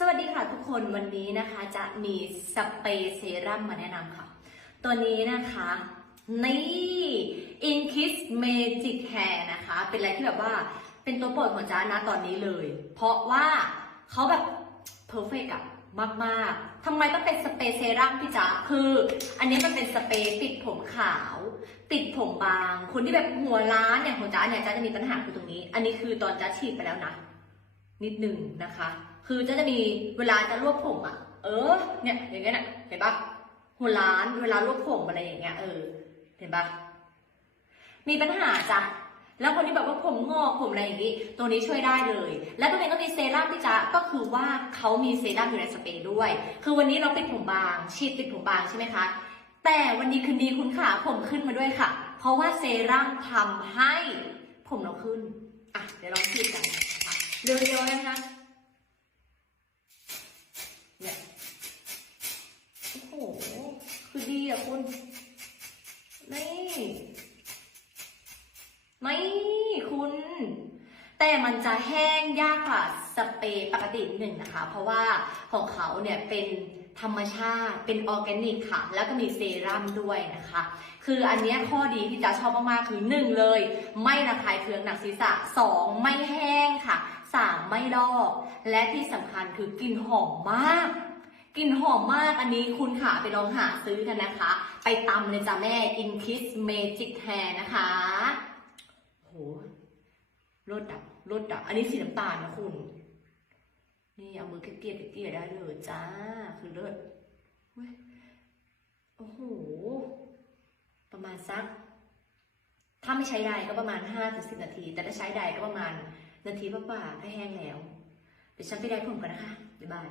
สวัสดีค่ะทุกคนวันนี้นะคะจะมีสเปรย์เซรั่มมาแนะนำค่ะ ตัวนี้นะคะ นี่ In Kiss Magic Hair นะคะ เป็นอะไรที่แบบว่าเป็นตัวโปรดของจ้านะตอนนี้เลย เพราะว่าเขาแบบเพอร์เฟกอะมากๆ ทำไมต้องเป็นสเปรย์เซรั่มพี่จ๊ะคือ อันนี้มันเป็นสเปรย์ติดผมขาว ติดผมบาง คนที่แบบหัวล้านเนี่ยของจ้าเนี่ยจ้าจะมีปัญหาคือตรงนี้ อันนี้คือตอนจ้าฉีดไปแล้วนะ นิดหนึ่งนะคะ คือจะจะมีเวลาจะรวบผมอะเออ เนี่ยอย่างเงี้ยน่ะเห็นปะหัวล้านเวลารวบผมอะไรอย่างเงี้ยเออ เห็นปะมีปัญหาจ้ะแล้วคนที่แบบว่าผมงอกผมอะไรอย่างงี้ ตัวนี้ช่วยได้เลย และตัวนี้ก็มีเซรั่มที่จะก็คือว่าเขามีเซรั่มอยู่ในสเปรย์ด้วย คือวันนี้เราปิดผมบาง ฉีดปิดผมบางใช่ไหมคะ แต่วันนี้คืนดีคุณขาผมขึ้นมาด้วยค่ะ เพราะว่าเซรั่มทำให้ผมเราขึ้น อะเดี๋ยวลองฉีดกันนะคะเร็วๆนะคะ คือดีอะคุณ นี่ ไม่คุณ แต่มันจะแห้งยากกว่าสเปรย์ปกติหนึ่งนะคะ เพราะว่าของเขาเนี่ยเป็นธรรมชาติเป็นออร์แกนิกค่ะ แล้วก็มีเซรั่มด้วยนะคะ คืออันนี้ข้อดีที่จะชอบมากๆคือหนึ่งเลย ไม่ระคายเคืองหนังศีรษะสองไม่แห้งค่ะสามไม่ลอก และที่สำคัญคือกลิ่นหอมมาก กลิ่นหอมมากอันนี้คุณค่ะไปลองหาซื้อกันนะคะ ไปตำเลยจ้ะแม่ In Kiss Magic Hair นะคะโหรสดับรสดับ อันนี้สีน้ำตาลนะคุณ นี่เอามือเกลี่ยเกลี่ยได้เลยจ้า คือเลิศโอ้โห ประมาณสัก ถ้าไม่ใช้ใดก็ประมาณ5ถึง10นาที แต่ถ้าใช้ใดก็ประมาณนาทีกว่าๆก็แห้งแล้ว เดี๋ยวฉันไปได้ผมกันนะคะ บ๊ายบาย